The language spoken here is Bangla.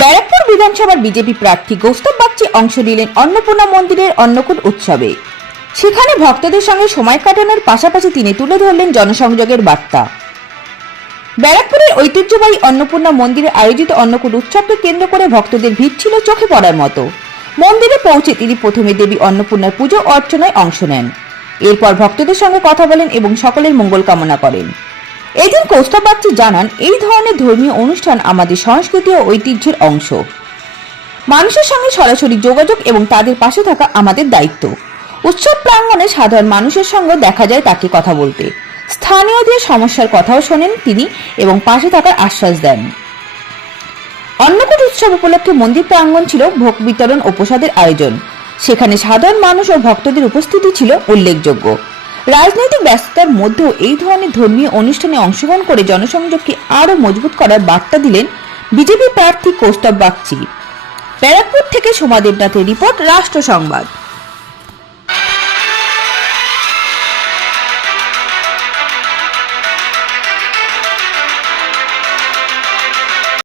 ব্যারাকপুর বিধানসভার বিজেপি প্রার্থী কৌস্তব বাগচি অংশ নিলেন অন্নপূর্ণা মন্দিরের অন্নকূট উৎসবে। সেখানে ভক্তদের সঙ্গে সময় কাটানোর পাশাপাশি তিনি তুলে ধরলেন জনসংযোগের বার্তা। ব্যারাকপুরের ঐতিহ্যবাহী অন্নপূর্ণা মন্দিরে আয়োজিত অন্নকূট উৎসবকে কেন্দ্র করে ভক্তদের ভিড় ছিল চোখে পড়ার মতো। মন্দিরে পৌঁছে তিনি প্রথমে দেবী অন্নপূর্ণার পুজো অর্চনায় অংশ নেন। এরপর ভক্তদের সঙ্গে কথা বলেন এবং সকলের মঙ্গল কামনা করেন। এদিন কৌস্তব বাগচি জানান, এই ধরনের ধর্মীয় অনুষ্ঠান আমাদের সংস্কৃতি ও ঐতিহ্যের অংশ। মানুষের সঙ্গে সরাসরি যোগাযোগ এবং তাদের পাশে থাকা আমাদের দায়িত্ব। উৎসব প্রাঙ্গণে সাধারণ মানুষের সঙ্গে দেখা যায় তাকে কথা বলতে। স্থানীয়দের সমস্যার কথাও শোনেন তিনি এবং পাশে থাকার আশ্বাস দেন। অন্নকূট উৎসব উপলক্ষে মন্দির প্রাঙ্গণ ছিল ভোগ বিতরণ ও প্রসাদের আয়োজন। সেখানে সাধারণ মানুষ ও ভক্তদের উপস্থিতি ছিল উল্লেখযোগ্য। রাজনৈতিক ব্যস্ততার মধ্যেও এই ধরনের ধর্মীয় অনুষ্ঠানে অংশগ্রহণ করে জনসংযোগকে আরও মজবুত করার বার্তা দিলেন বিজেপি প্রার্থী কৌস্তব বাগচি। ব্যারাকপুর থেকে সোমা দেবনাথের রিপোর্ট, রাষ্ট্র সংবাদ।